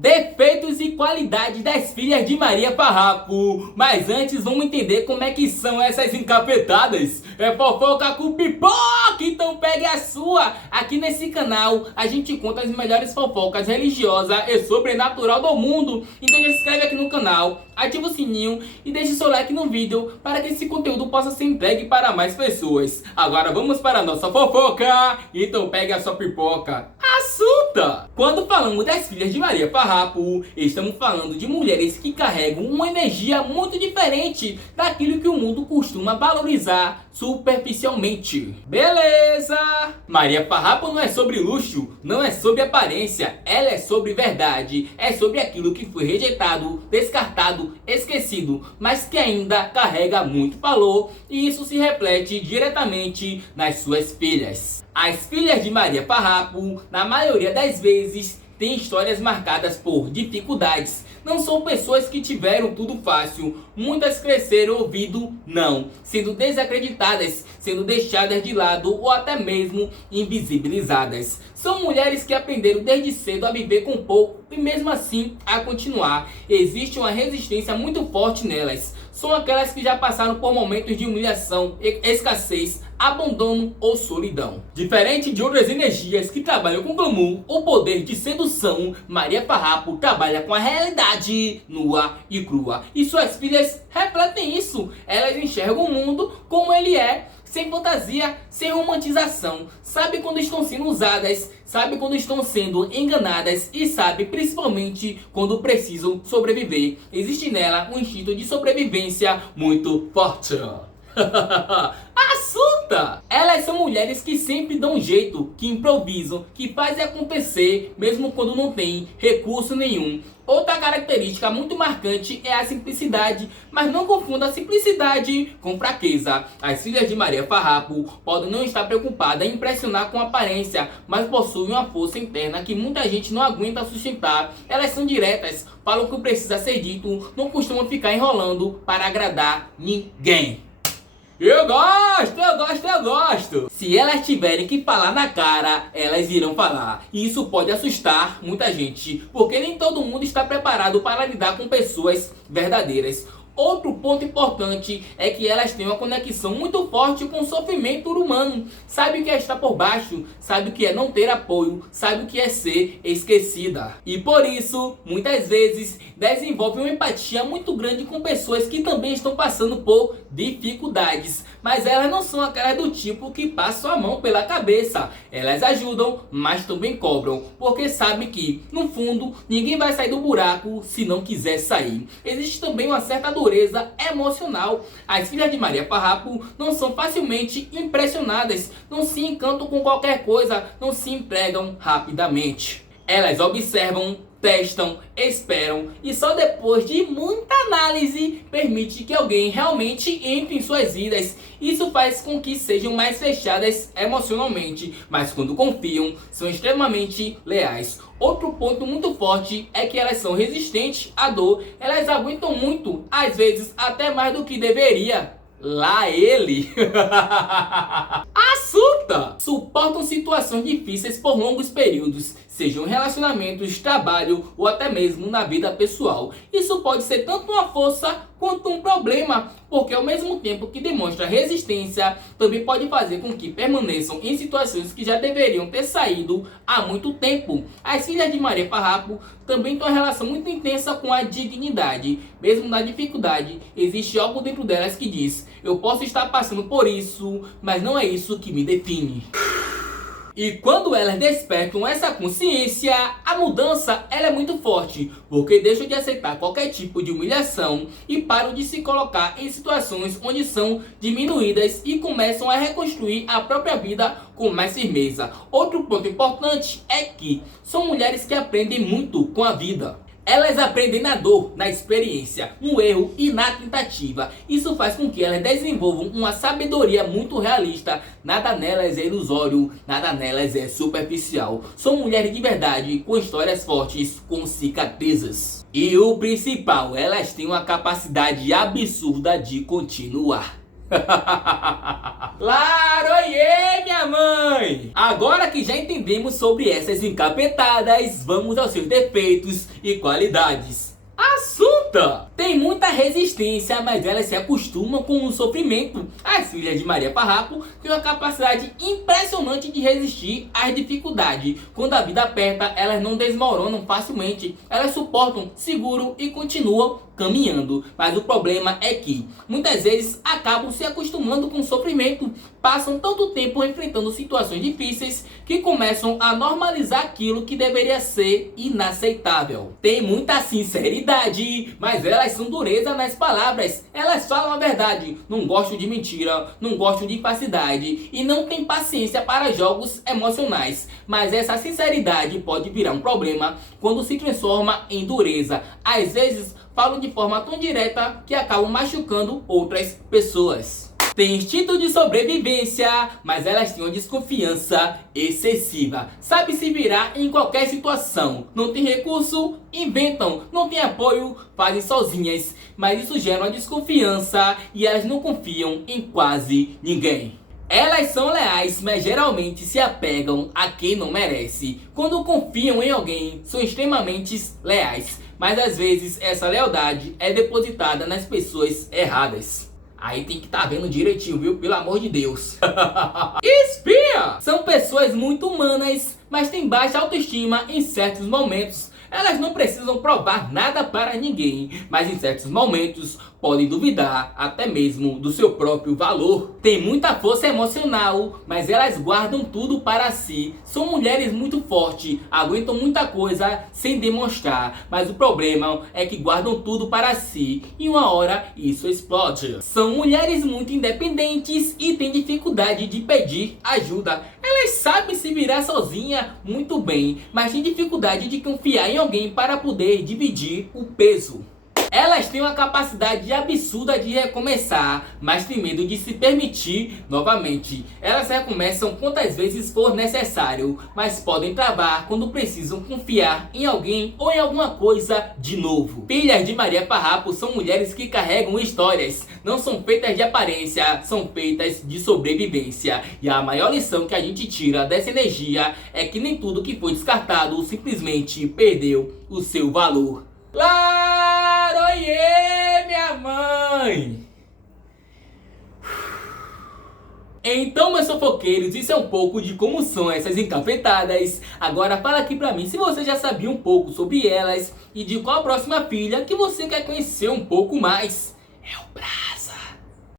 Defeitos e qualidades das filhas de Maria Farrapo. Mas antes vamos entender como é que são essas encapetadas. É fofoca com pipoca, então pegue a sua. Aqui nesse canal a gente conta as melhores fofocas religiosas e sobrenatural do mundo. Então já se inscreve aqui no canal, ativa o sininho e deixe seu like no vídeo para que esse conteúdo possa ser entregue para mais pessoas. Agora vamos para a nossa fofoca. Então pegue a sua pipoca. Assunta! Quando falamos das filhas de Maria Farrapo, estamos falando de mulheres que carregam uma energia muito diferente daquilo que o mundo costuma valorizar superficialmente. Beleza! Maria Farrapo não é sobre luxo, não é sobre aparência, ela é sobre verdade, é sobre aquilo que foi rejeitado, descartado, esquecido, mas que ainda carrega muito valor, e isso se reflete diretamente nas suas filhas. As filhas de Maria Farrapo, na maioria das vezes, têm histórias marcadas por dificuldades. Não são pessoas que tiveram tudo fácil. Muitas cresceram ouvindo não, sendo desacreditadas, sendo deixadas de lado ou até mesmo invisibilizadas. São mulheres que aprenderam desde cedo a viver com pouco e mesmo assim a continuar. Existe uma resistência muito forte nelas. São aquelas que já passaram por momentos de humilhação, escassez, abandono ou solidão. Diferente de outras energias que trabalham com glamour ou poder de sedução, Maria Farrapo trabalha com a realidade nua e crua. E suas filhas refletem isso. Elas enxergam o mundo como ele é, sem fantasia, sem romantização. Sabe quando estão sendo usadas, sabe quando estão sendo enganadas e sabe principalmente quando precisam sobreviver. Existe nela um instinto de sobrevivência muito forte. Assunta! Elas são mulheres que sempre dão um jeito, que improvisam, que fazem acontecer mesmo quando não tem recurso nenhum. Outra característica muito marcante é a simplicidade, mas não confunda a simplicidade com fraqueza. As filhas de Maria Farrapo podem não estar preocupadas em impressionar com a aparência, mas possuem uma força interna que muita gente não aguenta sustentar. Elas são diretas, falam o que precisa ser dito, não costumam ficar enrolando para agradar ninguém. Eu gosto! Se elas tiverem que falar na cara, elas irão falar. E isso pode assustar muita gente, porque nem todo mundo está preparado para lidar com pessoas verdadeiras. Outro ponto importante é que elas têm uma conexão muito forte com o sofrimento humano. Sabe o que é estar por baixo, sabe o que é não ter apoio, sabe o que é ser esquecida. E por isso, muitas vezes, desenvolvem uma empatia muito grande com pessoas que também estão passando por dificuldades. Mas elas não são aquelas do tipo que passam a mão pela cabeça. Elas ajudam, mas também cobram, porque sabem que, no fundo, ninguém vai sair do buraco se não quiser sair. Existe também uma certa dureza emocional. As filhas de Maria Farrapo não são facilmente impressionadas, não se encantam com qualquer coisa, não se empregam rapidamente. Elas observam, testam, esperam e só depois de muita análise permite que alguém realmente entre em suas vidas. Isso faz com que sejam mais fechadas emocionalmente, mas quando confiam, são extremamente leais. Outro ponto muito forte é que elas são resistentes à dor. Elas aguentam muito, às vezes até mais do que deveria. Lá ele! Assunta! Suportam situações difíceis por longos períodos, sejam relacionamentos, trabalho ou até mesmo na vida pessoal. Isso pode ser tanto uma força quanto um problema, porque ao mesmo tempo que demonstra resistência, também pode fazer com que permaneçam em situações que já deveriam ter saído há muito tempo. As filhas de Maria Farrapo também têm uma relação muito intensa com a dignidade. Mesmo na dificuldade, existe algo dentro delas que diz: eu posso estar passando por isso, mas não é isso que me define. E quando elas despertam essa consciência, a mudança ela é muito forte, porque deixam de aceitar qualquer tipo de humilhação e param de se colocar em situações onde são diminuídas e começam a reconstruir a própria vida com mais firmeza. Outro ponto importante é que são mulheres que aprendem muito com a vida. Elas aprendem na dor, na experiência, no erro e na tentativa. Isso faz com que elas desenvolvam uma sabedoria muito realista. Nada nelas é ilusório, nada nelas é superficial. São mulheres de verdade, com histórias fortes, com cicatrizes. E o principal, elas têm uma capacidade absurda de continuar. Claro, oiê, minha mãe! Agora que já entendemos sobre essas encapetadas, vamos aos seus defeitos e qualidades. Assunta! Tem muita resistência, mas elas se acostumam com o sofrimento. As filhas de Maria Farrapo têm uma capacidade impressionante de resistir às dificuldades. Quando a vida aperta, elas não desmoronam facilmente. Elas suportam seguro e continuam caminhando. Mas o problema é que muitas vezes acabam se acostumando com o sofrimento. Passam tanto tempo enfrentando situações difíceis que começam a normalizar aquilo que deveria ser inaceitável. Tem muita sinceridade, mas elas são dureza nas palavras. Elas falam a verdade, não gostam de mentira, não gostam de falsidade e não têm paciência para jogos emocionais. Mas essa sinceridade pode virar um problema quando se transforma em dureza. Às vezes falam de forma tão direta que acabam machucando outras pessoas. Tem instinto de sobrevivência, mas elas têm uma desconfiança excessiva. Sabe se virar em qualquer situação. Não tem recurso, inventam. Não tem apoio, fazem sozinhas. Mas isso gera uma desconfiança e elas não confiam em quase ninguém. Elas são leais, mas geralmente se apegam a quem não merece. Quando confiam em alguém, são extremamente leais. Mas às vezes essa lealdade é depositada nas pessoas erradas. Aí tem que estar vendo direitinho, viu? Pelo amor de Deus. Espia! São pessoas muito humanas, mas têm baixa autoestima em certos momentos. Elas não precisam provar nada para ninguém, mas em certos momentos podem duvidar até mesmo do seu próprio valor. Tem muita força emocional, mas elas guardam tudo para si. São mulheres muito fortes, aguentam muita coisa sem demonstrar, mas o problema é que guardam tudo para si e uma hora isso explode. São mulheres muito independentes e têm dificuldade de pedir ajuda. Elas sabem se virar sozinha muito bem, mas têm dificuldade de confiar em alguém para poder dividir o peso. Elas têm uma capacidade absurda de recomeçar, mas têm medo de se permitir novamente. Elas recomeçam quantas vezes for necessário, mas podem travar quando precisam confiar em alguém ou em alguma coisa de novo. Filhas de Maria Farrapo são mulheres que carregam histórias. Não são feitas de aparência, são feitas de sobrevivência. E a maior lição que a gente tira dessa energia é que nem tudo que foi descartado simplesmente perdeu o seu valor. Claro, oiê, minha mãe! Então, meus fofoqueiros, isso é um pouco de como são essas encapetadas. Agora fala aqui pra mim se você já sabia um pouco sobre elas e de qual a próxima filha que você quer conhecer um pouco mais.